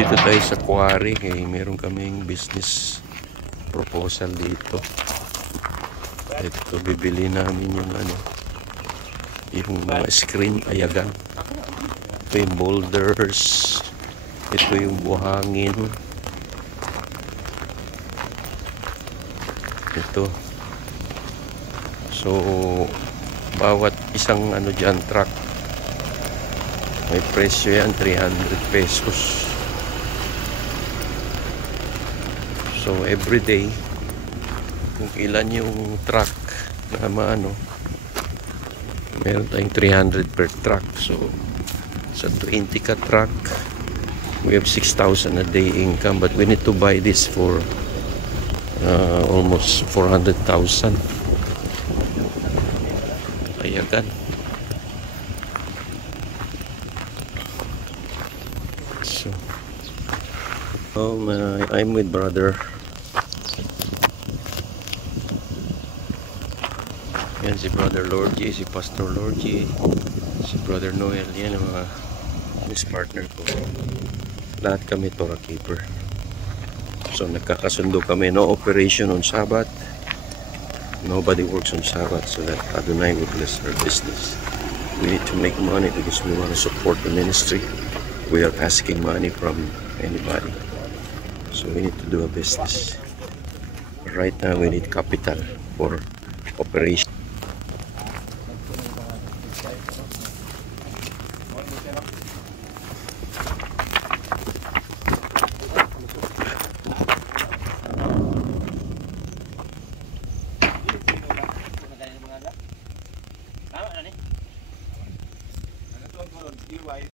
Dito tayo sa quarry, meron kaming business proposal dito. Ito, bibili namin yung yung mga screen ayagan. Ito yung boulders, ito yung buhangin, ito. So bawat isang dyan truck, may presyo yan, 300 pesos. So everyday, kung ilan yung truck na meron tayong 300 per truck. So sa 20 ka truck, we have 6,000 a day income, but we need to buy this for almost 400,000. Ayagan. So I'm with brother. Yan si Brother Lorgie, si Pastor Lorgie, si Brother Noel. Yan ang mga partner ko. Lahat kami Torah keeper. So nagkakasundo kami, no operation on Sabbath. Nobody works on Sabbath, so that Adonai will bless our business. We need to make money because we want to support the ministry. We are asking money from anybody. So we need to do a business. Right now we need capital for operation.